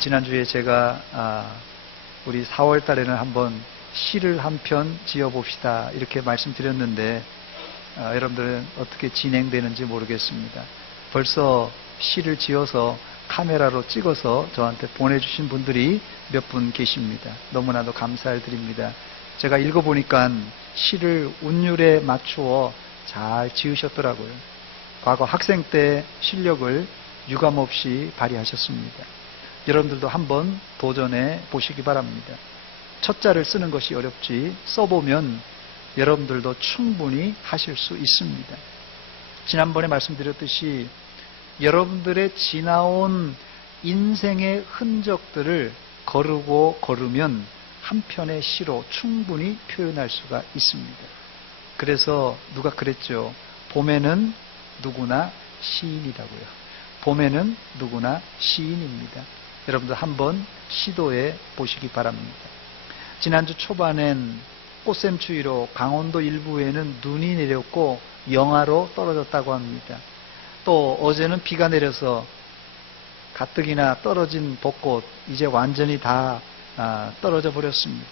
지난주에 제가 우리 4월 달에는 한번 시를 한 편 지어봅시다 이렇게 말씀드렸는데 여러분들은 어떻게 진행되는지 모르겠습니다. 벌써 시를 지어서 카메라로 찍어서 저한테 보내주신 분들이 몇 분 계십니다. 너무나도 감사를 드립니다. 제가 읽어보니까 시를 운율에 맞추어 잘 지으셨더라고요. 과거 학생 때 실력을 유감없이 발휘하셨습니다. 여러분들도 한번 도전해 보시기 바랍니다. 첫 자를 쓰는 것이 어렵지 써보면 여러분들도 충분히 하실 수 있습니다. 지난번에 말씀드렸듯이 여러분들의 지나온 인생의 흔적들을 거르고 걸으면 한 편의 시로 충분히 표현할 수가 있습니다. 그래서 누가 그랬죠? 봄에는 누구나 시인이라고요. 봄에는 누구나 시인입니다. 여러분들 한번 시도해 보시기 바랍니다. 지난주 초반엔 꽃샘추위로 강원도 일부에는 눈이 내렸고 영하로 떨어졌다고 합니다. 또 어제는 비가 내려서 가뜩이나 떨어진 벚꽃 이제 완전히 다 떨어져 버렸습니다.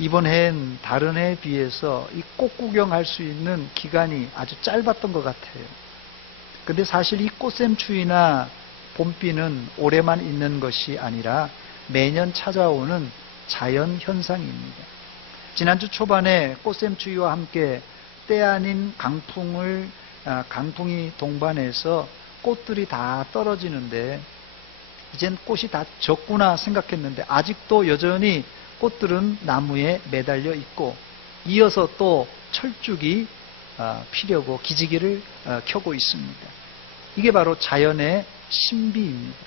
이번 해엔 다른 해에 비해서 이 꽃 구경할 수 있는 기간이 아주 짧았던 것 같아요. 근데 사실 이 꽃샘추위나 봄비는 올해만 있는 것이 아니라 매년 찾아오는 자연 현상입니다. 지난주 초반에 꽃샘추위와 함께 때 아닌 강풍이 동반해서 꽃들이 다 떨어지는데 이젠 꽃이 다 졌구나 생각했는데 아직도 여전히 꽃들은 나무에 매달려 있고 이어서 또 철쭉이 피려고 기지개를 켜고 있습니다. 이게 바로 자연의 신비입니다.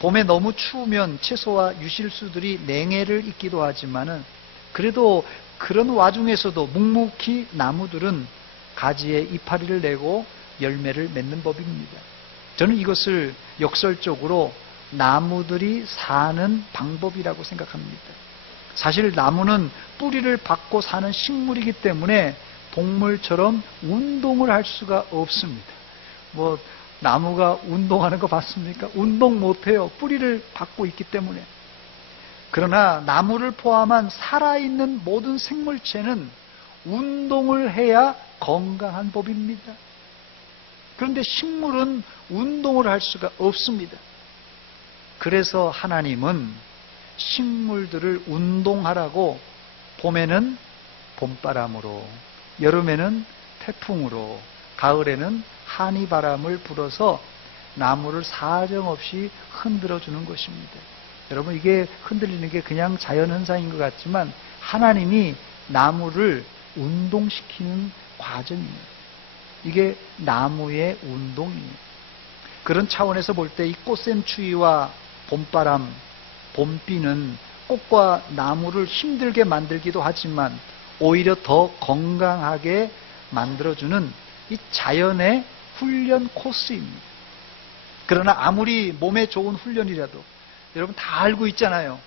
봄에 너무 추우면 채소와 유실수들이 냉해를 입기도 하지만은 그래도 그런 와중에서도 묵묵히 나무들은 가지에 이파리를 내고 열매를 맺는 법입니다. 저는 이것을 역설적으로 나무들이 사는 방법이라고 생각합니다. 사실 나무는 뿌리를 받고 사는 식물이기 때문에 동물처럼 운동을 할 수가 없습니다. 나무가 운동하는 거 봤습니까? 운동 못해요. 뿌리를 받고 있기 때문에. 그러나 나무를 포함한 살아있는 모든 생물체는 운동을 해야 건강한 법입니다. 그런데 식물은 운동을 할 수가 없습니다. 그래서 하나님은 식물들을 운동하라고 봄에는 봄바람으로, 여름에는 태풍으로, 가을에는 한이바람을 불어서 나무를 사정없이 흔들어주는 것입니다. 여러분, 이게 흔들리는 게 그냥 자연현상인 것 같지만 하나님이 나무를 운동시키는 과정이에요. 이게 나무의 운동이에요. 그런 차원에서 볼 때 이 꽃샘추위와 봄바람, 봄비는 꽃과 나무를 힘들게 만들기도 하지만 오히려 더 건강하게 만들어주는 이 자연의 훈련 코스입니다. 그러나 아무리 몸에 좋은 훈련이라도 여러분 다 알고 있잖아요.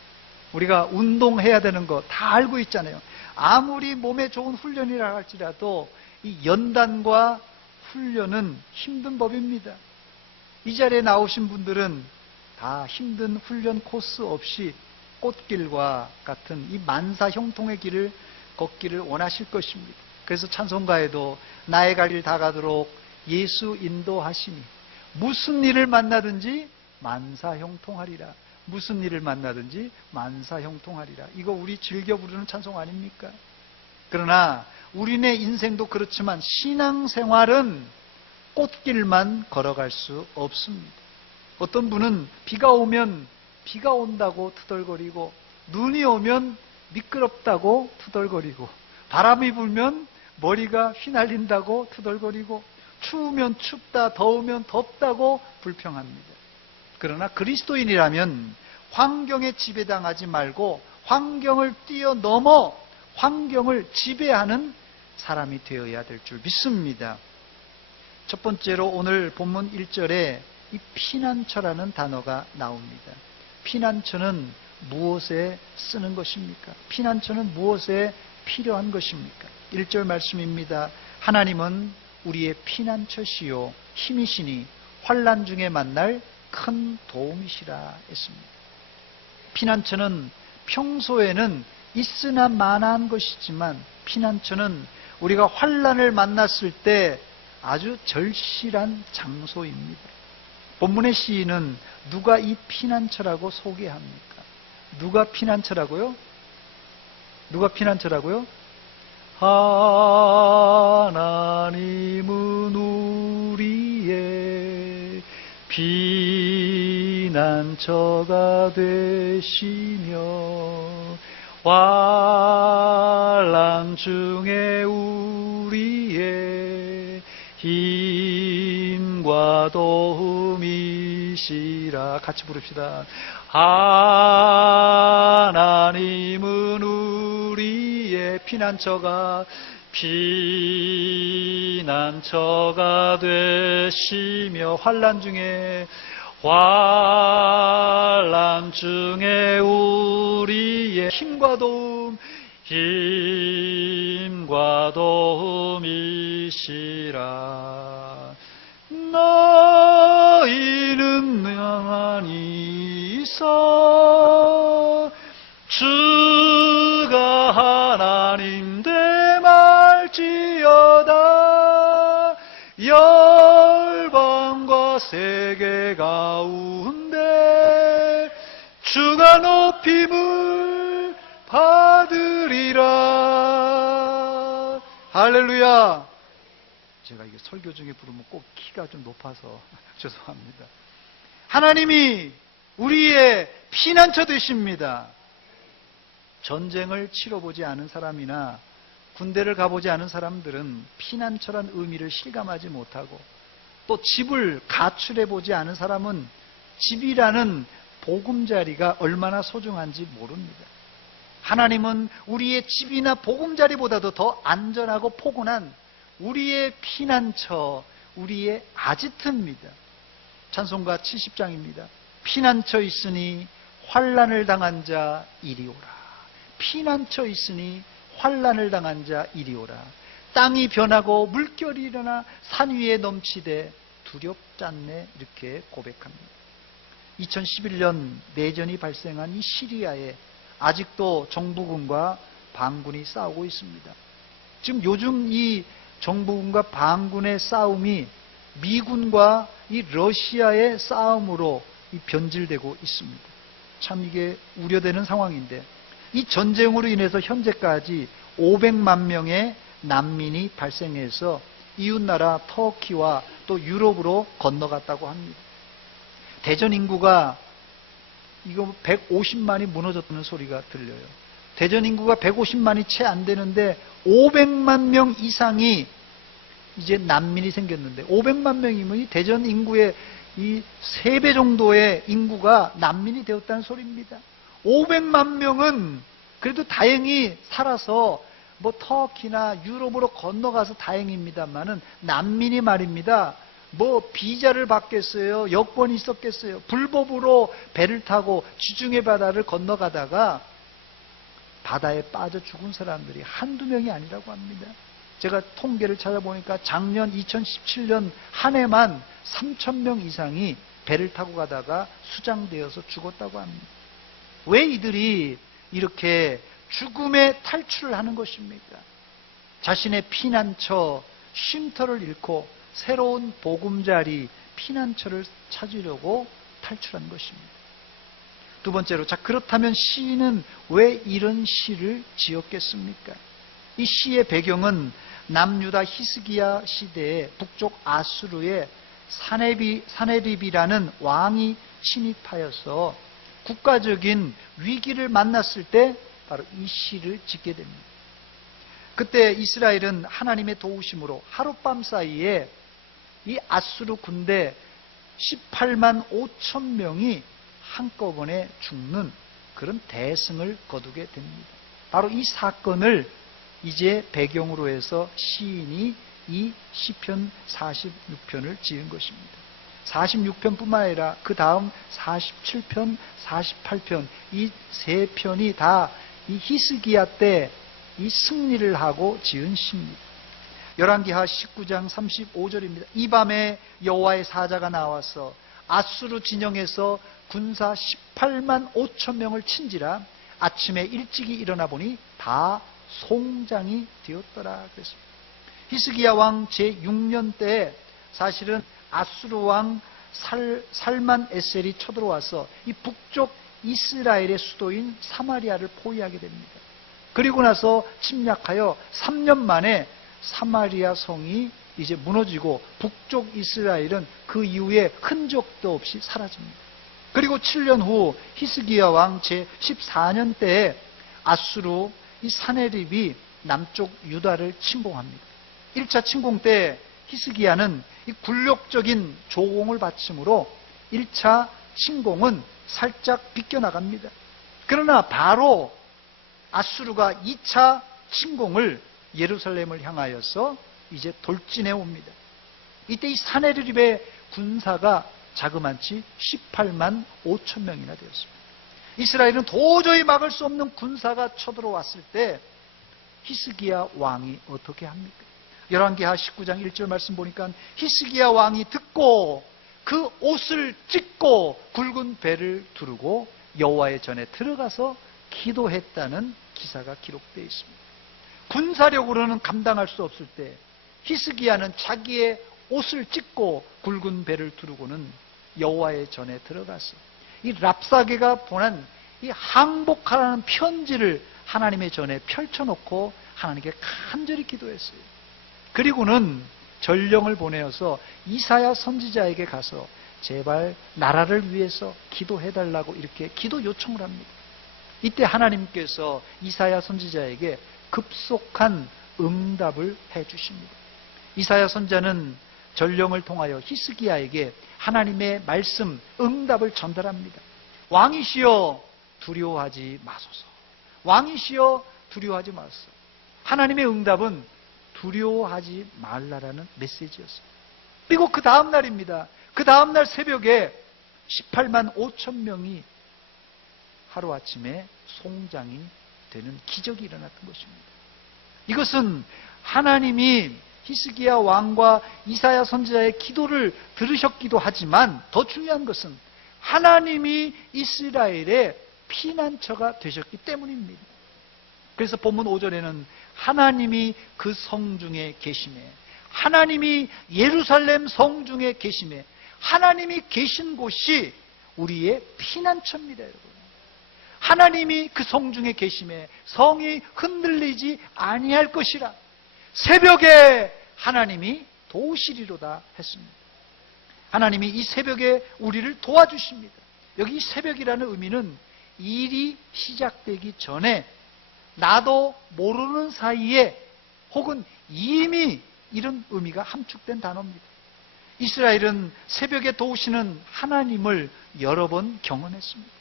우리가 운동해야 되는 거 다 알고 있잖아요. 아무리 몸에 좋은 훈련이라 할지라도 이 연단과 훈련은 힘든 법입니다. 이 자리에 나오신 분들은 다 힘든 훈련 코스 없이 꽃길과 같은 이 만사 형통의 길을 걷기를 원하실 것입니다. 그래서 찬송가에도 나의 갈 길 다 가도록 예수 인도하시니 무슨 일을 만나든지 만사 형통하리라. 무슨 일을 만나든지 만사 형통하리라. 이거 우리 즐겨 부르는 찬송 아닙니까? 그러나 우리네 인생도 그렇지만 신앙생활은 꽃길만 걸어갈 수 없습니다. 어떤 분은 비가 오면 비가 온다고 투덜거리고 눈이 오면 미끄럽다고 투덜거리고 바람이 불면 머리가 휘날린다고 투덜거리고 추우면 춥다 더우면 덥다고 불평합니다. 그러나 그리스도인이라면 환경에 지배당하지 말고 환경을 뛰어넘어 환경을 지배하는 사람이 되어야 될 줄 믿습니다. 첫 번째로 오늘 본문 1절에 이 피난처라는 단어가 나옵니다. 피난처는 무엇에 쓰는 것입니까? 피난처는 무엇에 필요한 것입니까? 1절 말씀입니다. 하나님은 우리의 피난처시요 힘이시니 환난 중에 만날 큰 도움이시라 했습니다. 피난처는 평소에는 있으나 마나한 것이지만 피난처는 우리가 환난을 만났을 때 아주 절실한 장소입니다. 본문의 시인은 누가 이 피난처라고 소개합니까? 누가 피난처라고요? 누가 피난처라고요? 하나님은 우리의 피난처가 되시며 환난 중에 우리의 힘과 도움이시라. 같이 부릅시다. 하나님은 우리의 피난처가 되시며 환난 중에 우리의 힘과 도움이시라. 너희는 가만히 있어 주가 하나님 되말지어다. 열방과 세계 가운데 주가 높임을 받으리라. 할렐루야. 제가 이게 설교 중에 부르면 꼭 키가 좀 높아서 죄송합니다. 하나님이 우리의 피난처 되십니다. 전쟁을 치러보지 않은 사람이나 군대를 가보지 않은 사람들은 피난처란 의미를 실감하지 못하고, 또 집을 가출해보지 않은 사람은 집이라는 보금자리가 얼마나 소중한지 모릅니다. 하나님은 우리의 집이나 보금자리보다도 더 안전하고 포근한 우리의 피난처, 우리의 아지트입니다. 찬송가 70장입니다. 피난처 있으니 환난을 당한 자 이리 오라. 피난처 있으니 환난을 당한 자 이리 오라. 땅이 변하고 물결이 일어나 산 위에 넘치되 두렵지 않네. 이렇게 고백합니다. 2011년 내전이 발생한 이 시리아에 아직도 정부군과 반군이 싸우고 있습니다. 지금 요즘 이 정부군과 반군의 싸움이 미군과 이 러시아의 싸움으로 변질되고 있습니다. 참 이게 우려되는 상황인데, 이 전쟁으로 인해서 현재까지 500만 명의 난민이 발생해서 이웃나라 터키와 또 유럽으로 건너갔다고 합니다. 대전 인구가 이거 150만이 무너졌다는 소리가 들려요. 대전 인구가 150만이 채 안 되는데 500만 명 이상이 이제 난민이 생겼는데, 500만 명이면 이 대전 인구의 이 3배 정도의 인구가 난민이 되었다는 소리입니다. 500만 명은 그래도 다행히 살아서 뭐 터키나 유럽으로 건너가서 다행입니다만은, 난민이 말입니다. 뭐 비자를 받겠어요? 여권이 있었겠어요? 불법으로 배를 타고 지중해 바다를 건너가다가 바다에 빠져 죽은 사람들이 한두 명이 아니라고 합니다. 제가 통계를 찾아보니까 작년 2017년 한 해만 3,000명 이상이 배를 타고 가다가 수장되어서 죽었다고 합니다. 왜 이들이 이렇게 죽음의 탈출을 하는 것입니까? 자신의 피난처, 쉼터를 잃고 새로운 보금자리, 피난처를 찾으려고 탈출한 것입니다. 두 번째로, 자, 그렇다면 시인은 왜 이런 시를 지었겠습니까? 이 시의 배경은 남유다 히스기야 시대에 북쪽 아수르의 사네립이라는 왕이 침입하여서 국가적인 위기를 만났을 때 바로 이 시를 짓게 됩니다. 그때 이스라엘은 하나님의 도우심으로 하룻밤 사이에 이 아수르 군대 18만 5천 명이 한꺼번에 죽는 그런 대승을 거두게 됩니다. 바로 이 사건을 이제 배경으로 해서 시인이 이 시편 46편을 지은 것입니다. 46편뿐만 아니라 그 다음 47편, 48편 이 세 편이 다 이 히스기야 때 이 승리를 하고 지은 시입니다. 열왕기하 19장 35절입니다. 이 밤에 여호와의 사자가 나와서 아수르 진영에서 군사 18만 5천 명을 친지라 아침에 일찍이 일어나 보니 다 송장이 되었더라 그랬습니다. 히스기야 왕 제6년 때에 사실은 아수르 왕 살만 에셀이 쳐들어와서 이 북쪽 이스라엘의 수도인 사마리아를 포위하게 됩니다. 그리고 나서 침략하여 3년 만에 사마리아 성이 이제 무너지고 북쪽 이스라엘은 그 이후에 흔적도 없이 사라집니다. 그리고 7년 후 히스기야 왕 제14년 때에 아수르 이 사네립이 남쪽 유다를 침공합니다. 1차 침공 때 히스기야는 이 굴욕적인 조공을 바침으로 1차 침공은 살짝 비껴나갑니다. 그러나 바로 아수르가 2차 침공을 예루살렘을 향하여서 이제 돌진해 옵니다. 이때 이 사네립의 군사가 자그만치 18만 5천 명이나 되었습니다. 이스라엘은 도저히 막을 수 없는 군사가 쳐들어왔을 때 히스기야 왕이 어떻게 합니까? 열왕기하 19장 1절 말씀 보니까 히스기야 왕이 듣고 그 옷을 찢고 굵은 배를 두르고 여호와의 전에 들어가서 기도했다는 기사가 기록되어 있습니다. 군사력으로는 감당할 수 없을 때 히스기야는 자기의 옷을 찢고 굵은 배를 두르고는 여호와의 전에 들어가서 이 랍사게가 보낸 이 항복하라는 편지를 하나님의 전에 펼쳐놓고 하나님께 간절히 기도했어요. 그리고는 전령을 보내어서 이사야 선지자에게 가서 제발 나라를 위해서 기도해달라고 이렇게 기도 요청을 합니다. 이때 하나님께서 이사야 선지자에게 급속한 응답을 해주십니다. 이사야 선지자는 전령을 통하여 히스기야에게 하나님의 말씀, 응답을 전달합니다. 왕이시여 두려워하지 마소서. 왕이시여 두려워하지 마소서. 하나님의 응답은 두려워하지 말라라는 메시지였습니다. 그리고 그 다음 날입니다. 그 다음 날 새벽에 18만 5천 명이 하루아침에 송장이 되는 기적이 일어났던 것입니다. 이것은 하나님이 히스기야 왕과 이사야 선지자의 기도를 들으셨기도 하지만 더 중요한 것은 하나님이 이스라엘의 피난처가 되셨기 때문입니다. 그래서 본문 5절에는 하나님이 그 성중에 계시매, 하나님이 예루살렘 성중에 계시매, 하나님이 계신 곳이 우리의 피난처입니다, 여러분. 하나님이 그 성중에 계시매 성이 흔들리지 아니할 것이라. 새벽에 하나님이 도우시리로다 했습니다. 하나님이 이 새벽에 우리를 도와주십니다. 여기 새벽이라는 의미는 일이 시작되기 전에 나도 모르는 사이에 혹은 이미 이런 의미가 함축된 단어입니다. 이스라엘은 새벽에 도우시는 하나님을 여러 번 경험했습니다.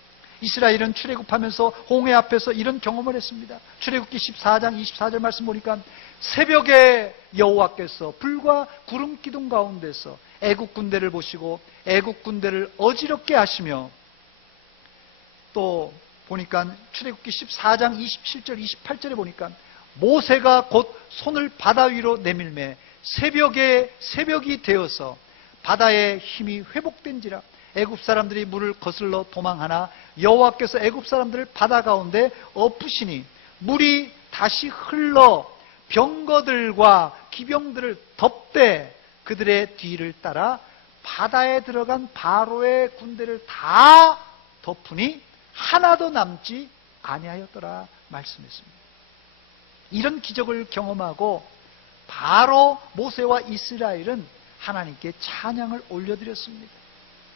이스라엘은 출애굽하면서 홍해 앞에서 이런 경험을 했습니다. 출애굽기 14장 24절 말씀 보니까 새벽에 여호와께서 불과 구름 기둥 가운데서 애국 군대를 보시고 애국 군대를 어지럽게 하시며, 또 보니까 출애굽기 14장 27절 28절에 보니까 모세가 곧 손을 바다 위로 내밀매 새벽이 되어서 바다의 힘이 회복된지라. 애굽 사람들이 물을 거슬러 도망하나 여호와께서 애굽 사람들을 바다 가운데 엎으시니 물이 다시 흘러 병거들과 기병들을 덮되 그들의 뒤를 따라 바다에 들어간 바로의 군대를 다 덮으니 하나도 남지 아니하였더라 말씀했습니다. 이런 기적을 경험하고 바로 모세와 이스라엘은 하나님께 찬양을 올려드렸습니다.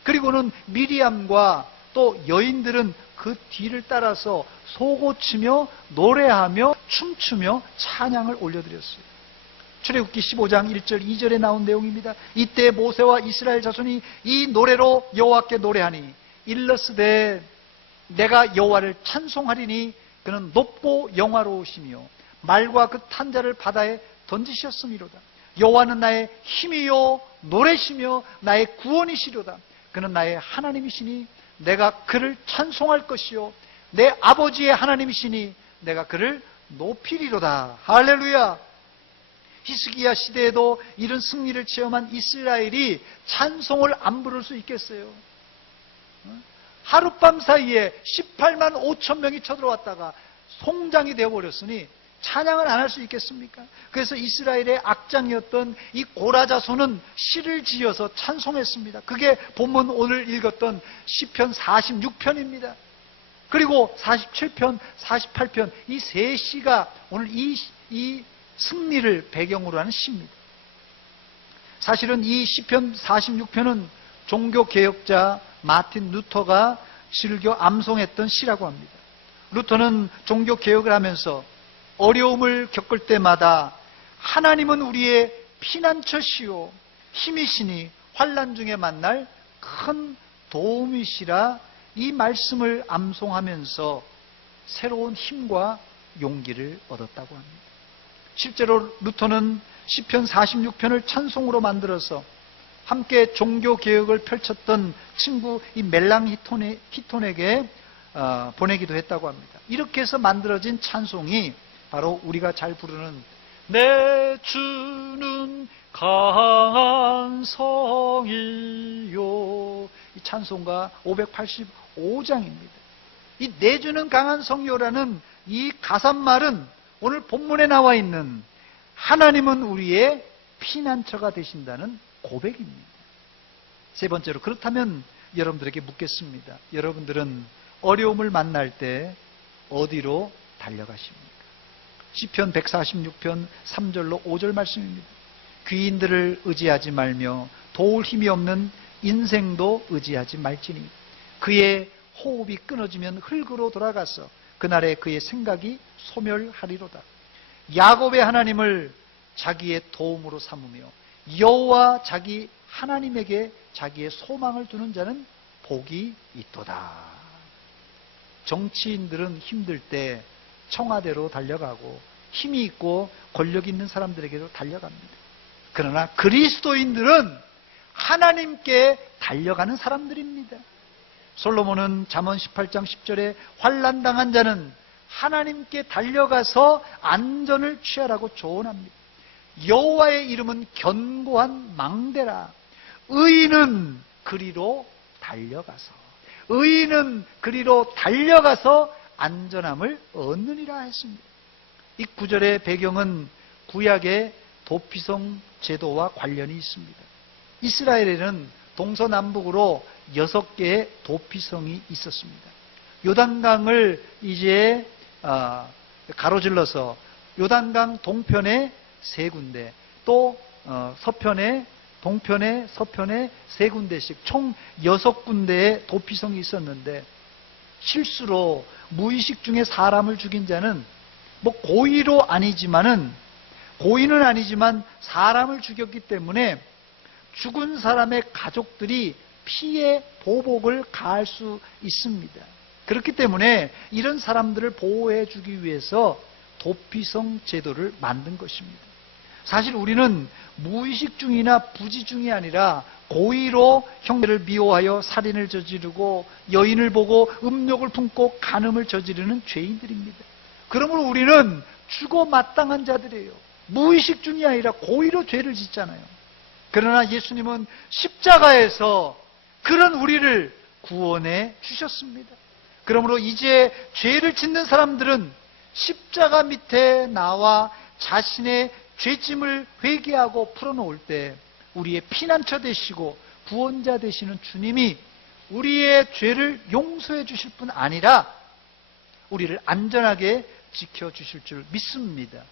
그리고는 미리암과 또 여인들은 그 뒤를 따라서 소고치며 노래하며 춤추며 찬양을 올려드렸어요. 출애굽기 15장 1절 2절에 나온 내용입니다. 이때 모세와 이스라엘 자손이 이 노래로 여호와께 노래하니 일러스되 내가 여호와를 찬송하리니 그는 높고 영화로우시며 말과 그 탄자를 바다에 던지셨음이로다. 여호와는 나의 힘이요 노래시며 나의 구원이시로다. 그는 나의 하나님이시니 내가 그를 찬송할 것이요 내 아버지의 하나님이시니 내가 그를 높이리로다. 할렐루야. 히스기야 시대에도 이런 승리를 체험한 이스라엘이 찬송을 안 부를 수 있겠어요? 하룻밤 사이에 18만 5천 명이 쳐들어왔다가 송장이 되어버렸으니 찬양을 안 할 수 있겠습니까? 그래서 이스라엘의 악장이었던 이 고라 자손은 시를 지어서 찬송했습니다. 그게 본문 오늘 읽었던 시편 46편입니다. 그리고 47편, 48편 이 세 시가 오늘 이 승리를 배경으로 하는 시입니다. 사실은 이 시편 46편은 종교개혁자 마틴 루터가 즐겨 암송했던 시라고 합니다. 루터는 종교개혁을 하면서 어려움을 겪을 때마다 하나님은 우리의 피난처시오 힘이시니 환난 중에 만날 큰 도움이시라 이 말씀을 암송하면서 새로운 힘과 용기를 얻었다고 합니다. 실제로 루터는 시편 46편을 찬송으로 만들어서 함께 종교개혁을 펼쳤던 친구 이 멜랑히톤에게 보내기도 했다고 합니다. 이렇게 해서 만들어진 찬송이 바로 우리가 잘 부르는 내 주는 강한 성이요 이 찬송가 585장입니다. 이 내 주는 강한 성이요라는 이 가사말은 오늘 본문에 나와 있는 하나님은 우리의 피난처가 되신다는 고백입니다. 세 번째로 그렇다면 여러분들에게 묻겠습니다. 여러분들은 어려움을 만날 때 어디로 달려가십니까? 시편 146편 3절로 5절 말씀입니다. 귀인들을 의지하지 말며 도울 힘이 없는 인생도 의지하지 말지니 그의 호흡이 끊어지면 흙으로 돌아가서 그날에 그의 생각이 소멸하리로다. 야곱의 하나님을 자기의 도움으로 삼으며 여호와 자기 하나님에게 자기의 소망을 두는 자는 복이 있도다. 정치인들은 힘들 때 청와대로 달려가고 힘이 있고 권력 있는 사람들에게도 달려갑니다. 그러나 그리스도인들은 하나님께 달려가는 사람들입니다. 솔로몬은 잠언 18장 10절에 환난당한 자는 하나님께 달려가서 안전을 취하라고 조언합니다. 여호와의 이름은 견고한 망대라. 의인은 그리로 달려가서 안전함을 얻느니라 했습니다. 이 구절의 배경은 구약의 도피성 제도와 관련이 있습니다. 이스라엘에는 동서남북으로 6개의 도피성이 있었습니다. 요단강을 이제 가로질러서 요단강 동편에 3군데, 또 서편에, 동편에, 서편에 3군데씩 총 6군데의 도피성이 있었는데, 실수로 무의식 중에 사람을 죽인 자는 고의는 아니지만 사람을 죽였기 때문에 죽은 사람의 가족들이 피해 보복을 가할 수 있습니다. 그렇기 때문에 이런 사람들을 보호해 주기 위해서 도피성 제도를 만든 것입니다. 사실 우리는 무의식 중이나 부지 중이 아니라 고의로 형제를 미워하여 살인을 저지르고 여인을 보고 음욕을 품고 간음을 저지르는 죄인들입니다. 그러므로 우리는 죽어 마땅한 자들이에요. 무의식 중이 아니라 고의로 죄를 짓잖아요. 그러나 예수님은 십자가에서 그런 우리를 구원해 주셨습니다. 그러므로 이제 죄를 짓는 사람들은 십자가 밑에 나와 자신의 죄짐을 회개하고 풀어놓을 때 우리의 피난처 되시고 구원자 되시는 주님이 우리의 죄를 용서해 주실 뿐 아니라 우리를 안전하게 지켜주실 줄 믿습니다.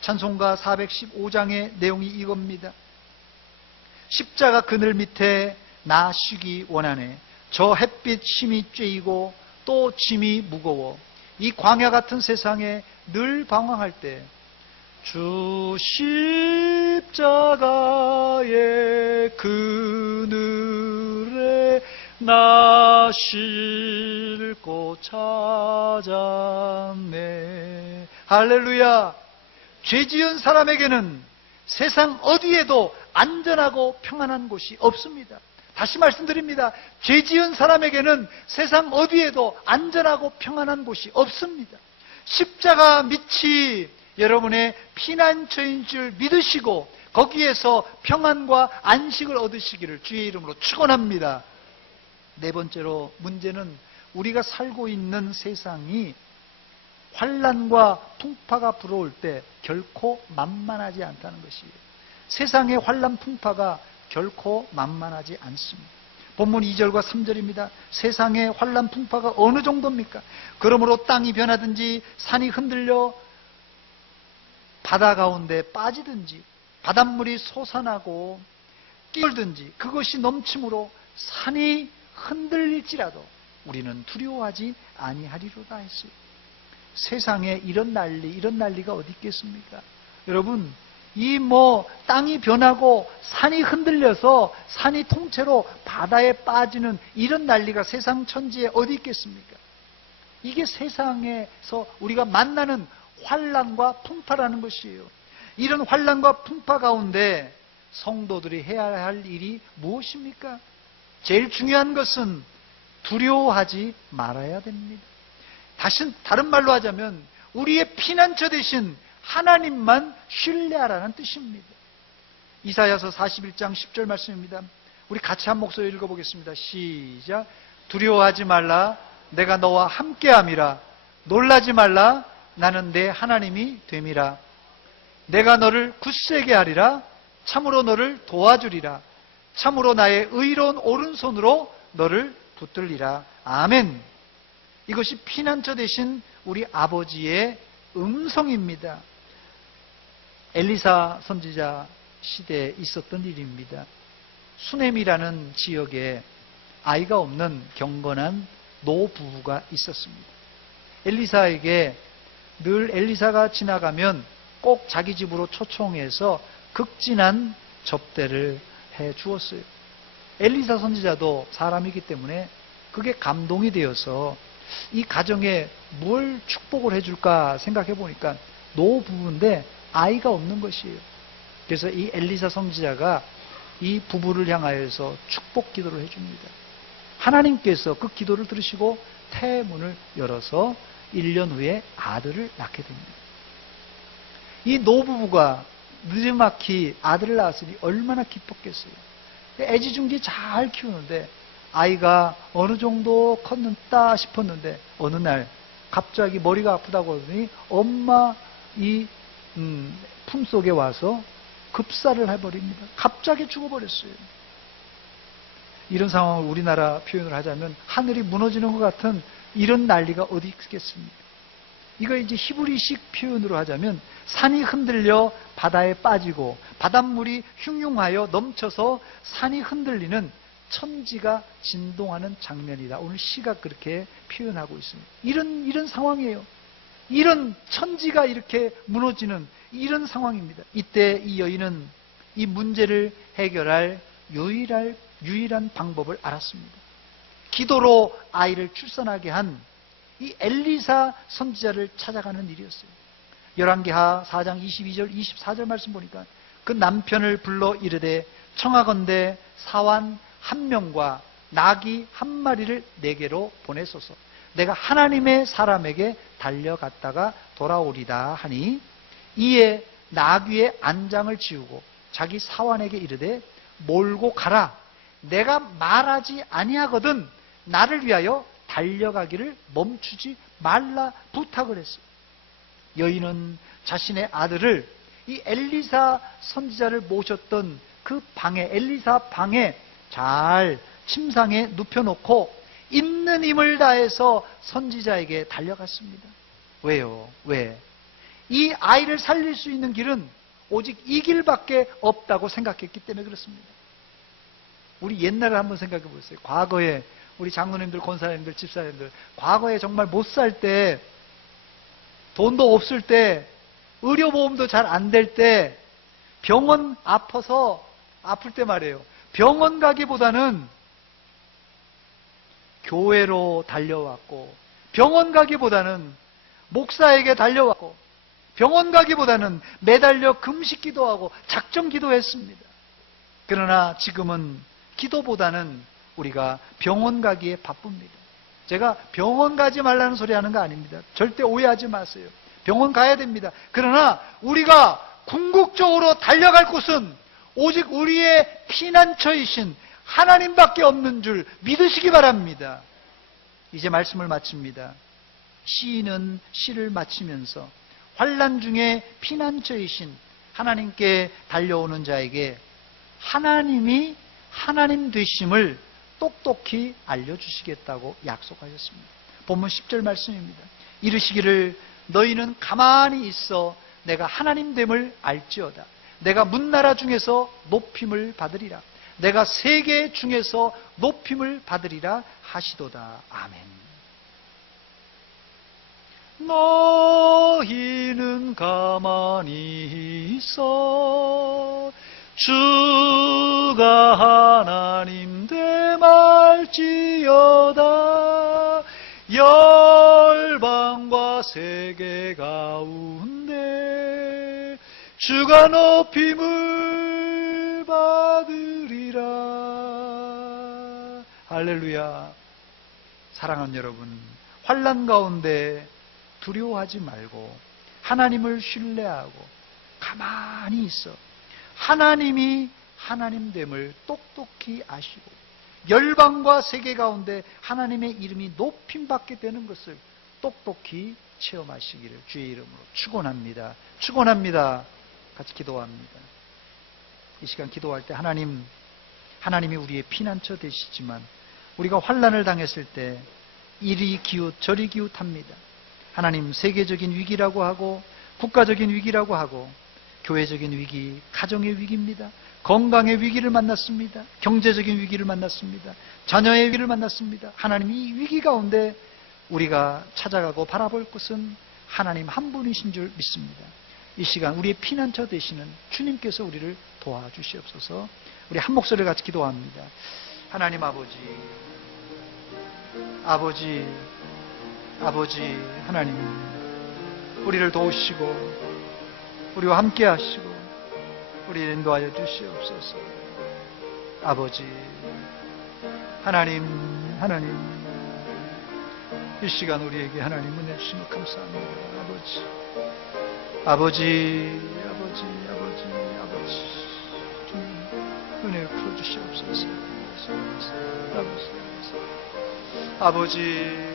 찬송가 415장의 내용이 이겁니다. 십자가 그늘 밑에 나 쉬기 원하네. 저 햇빛 힘이 쬐이고 또 짐이 무거워. 이 광야 같은 세상에 늘 방황할 때 주 십자가의 그늘에 나 쉴 곳 찾았네. 할렐루야. 죄 지은 사람에게는 세상 어디에도 안전하고 평안한 곳이 없습니다. 다시 말씀드립니다. 죄 지은 사람에게는 세상 어디에도 안전하고 평안한 곳이 없습니다. 십자가 밑이 여러분의 피난처인 줄 믿으시고 거기에서 평안과 안식을 얻으시기를 주의 이름으로 축원합니다. 네 번째로, 문제는 우리가 살고 있는 세상이 환난과 풍파가 불어올 때 결코 만만하지 않다는 것이에요. 세상의 환난 풍파가 결코 만만하지 않습니다. 본문 2절과 3절입니다. 세상의 환난 풍파가 어느 정도입니까? 그러므로 땅이 변하든지 산이 흔들려 바다 가운데 빠지든지 바닷물이 솟아나고 뛰어들든지 그것이 넘침으로 산이 흔들릴지라도 우리는 두려워하지 아니하리로다 했어요. 세상에 이런 난리가 어디 있겠습니까? 여러분, 땅이 변하고 산이 흔들려서 산이 통째로 바다에 빠지는 이런 난리가 세상 천지에 어디 있겠습니까? 이게 세상에서 우리가 만나는 환난과 풍파라는 것이에요. 이런 환난과 풍파 가운데 성도들이 해야 할 일이 무엇입니까? 제일 중요한 것은 두려워하지 말아야 됩니다. 다른 말로 하자면 우리의 피난처 되신 하나님만 신뢰하라는 뜻입니다. 이사야서 41장 10절 말씀입니다. 우리 같이 한 목소리 읽어보겠습니다. 시작. 두려워하지 말라. 내가 너와 함께함이라. 놀라지 말라. 나는 내 하나님이 됨이라. 내가 너를 굳세게 하리라. 참으로 너를 도와주리라. 참으로 나의 의로운 오른손으로 너를 붙들리라. 아멘. 이것이 피난처 되신 우리 아버지의 음성입니다. 엘리사 선지자 시대에 있었던 일입니다. 수넴이라는 지역에 아이가 없는 경건한 노부부가 있었습니다. 엘리사에게 늘 엘리사가 지나가면 꼭 자기 집으로 초청해서 극진한 접대를 해 주었어요. 엘리사 선지자도 사람이기 때문에 그게 감동이 되어서 이 가정에 뭘 축복을 해줄까 생각해 보니까 노부부인데 아이가 없는 것이에요. 그래서 이 엘리사 선지자가 이 부부를 향하여서 축복 기도를 해줍니다. 하나님께서 그 기도를 들으시고 태문을 열어서 1년 후에 아들을 낳게 됩니다. 이 노부부가 느지막이 아들을 낳았으니 얼마나 기뻤겠어요. 애지중지 잘 키우는데 아이가 어느 정도 컸다 싶었는데 어느 날 갑자기 머리가 아프다고 하더니 엄마 품속에 와서 급사를 해버립니다. 갑자기 죽어버렸어요. 이런 상황을 우리나라 표현을 하자면 하늘이 무너지는 것 같은 이런 난리가 어디 있겠습니까? 이거 이제 히브리식 표현으로 하자면 산이 흔들려 바다에 빠지고 바닷물이 흉흉하여 넘쳐서 산이 흔들리는 천지가 진동하는 장면이다. 오늘 시가 그렇게 표현하고 있습니다. 이런 상황이에요. 이런 천지가 이렇게 무너지는 이런 상황입니다. 이때 이 여인은 이 문제를 해결할 유일한 방법을 알았습니다. 기도로 아이를 출산하게 한 이 엘리사 선지자를 찾아가는 일이었어요. 열왕기하 4장 22절 24절 말씀 보니까 그 남편을 불러 이르되 청하건대 사환 1명과 나귀 1마리를 내게로 보내소서. 내가 하나님의 사람에게 달려갔다가 돌아오리다 하니 이에 나귀의 안장을 지우고 자기 사환에게 이르되 몰고 가라. 내가 말하지 아니하거든 나를 위하여 달려가기를 멈추지 말라 부탁을 했어요. 여인은 자신의 아들을 이 엘리사 선지자를 모셨던 그 방에, 엘리사 방에 잘 침상에 눕혀놓고 있는 힘을 다해서 선지자에게 달려갔습니다. 왜요? 왜? 이 아이를 살릴 수 있는 길은 오직 이 길밖에 없다고 생각했기 때문에 그렇습니다. 우리 옛날을 한번 생각해 보세요. 과거에 우리 장로님들, 권사님들, 집사님들 과거에 정말 못 살 때, 돈도 없을 때, 의료보험도 잘 안 될 때, 병원 아플 때 말이에요. 병원 가기보다는 교회로 달려왔고, 병원 가기보다는 목사에게 달려왔고, 병원 가기보다는 매달려 금식 기도하고 작정 기도했습니다. 그러나 지금은 기도보다는 우리가 병원 가기에 바쁩니다. 제가 병원 가지 말라는 소리 하는 거 아닙니다. 절대 오해하지 마세요. 병원 가야 됩니다. 그러나 우리가 궁극적으로 달려갈 곳은 오직 우리의 피난처이신 하나님밖에 없는 줄 믿으시기 바랍니다. 이제 말씀을 마칩니다. 시인은 시를 마치면서 환난 중에 피난처이신 하나님께 달려오는 자에게 하나님이 하나님 되심을 똑똑히 알려주시겠다고 약속하셨습니다. 본문 10절 말씀입니다. 이르시기를 너희는 가만히 있어 내가 하나님됨을 알지어다. 내가 문나라 중에서 높임을 받으리라. 내가 세계 중에서 높임을 받으리라 하시도다. 아멘. 너희는 가만히 있어 주가 하나님 됨알지어다. 열방과 세계 가운데 주가 높임을 받으리라. 할렐루야. 사랑하는 여러분, 환난 가운데 두려워하지 말고 하나님을 신뢰하고 가만히 있어 하나님이 하나님됨을 똑똑히 아시고 열방과 세계 가운데 하나님의 이름이 높임받게 되는 것을 똑똑히 체험하시기를 주의 이름으로 축원합니다. 축원합니다. 같이 기도합니다. 이 시간 기도할 때 하나님이 우리의 피난처 되시지만 우리가 환난을 당했을 때 이리 기웃 저리 기웃합니다. 하나님, 세계적인 위기라고 하고 국가적인 위기라고 하고 교회적인 위기, 가정의 위기입니다. 건강의 위기를 만났습니다. 경제적인 위기를 만났습니다. 자녀의 위기를 만났습니다. 하나님, 이 위기 가운데 우리가 찾아가고 바라볼 것은 하나님 한 분이신 줄 믿습니다. 이 시간 우리의 피난처 되시는 주님께서 우리를 도와주시옵소서. 우리 한 목소리를 같이 기도합니다. 하나님 아버지 하나님, 우리를 도우시고 우리와 함께 하시고 우리를 인도하여 주시옵소서. 아버지 하나님, 이 시간 우리에게 하나님 은혜 주시니 감사합니다. 아버지 주님 은혜 풀어주시옵소서. 아버지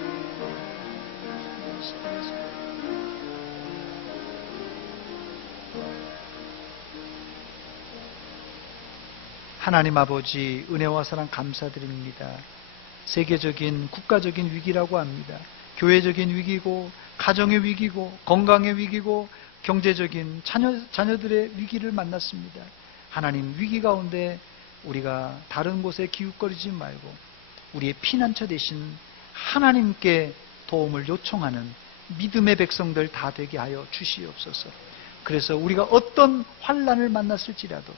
하나님 아버지, 은혜와 사랑 감사드립니다. 세계적인 국가적인 위기라고 합니다. 교회적인 위기고 가정의 위기고 건강의 위기고 경제적인 자녀들의 위기를 만났습니다. 하나님, 위기 가운데 우리가 다른 곳에 기웃거리지 말고 우리의 피난처 되신 하나님께 도움을 요청하는 믿음의 백성들 다 되게 하여 주시옵소서. 그래서 우리가 어떤 환난을 만났을지라도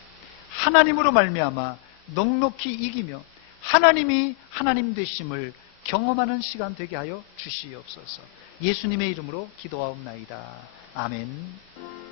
하나님으로 말미암아 넉넉히 이기며 하나님이 하나님 되심을 경험하는 시간 되게 하여 주시옵소서. 예수님의 이름으로 기도하옵나이다. 아멘.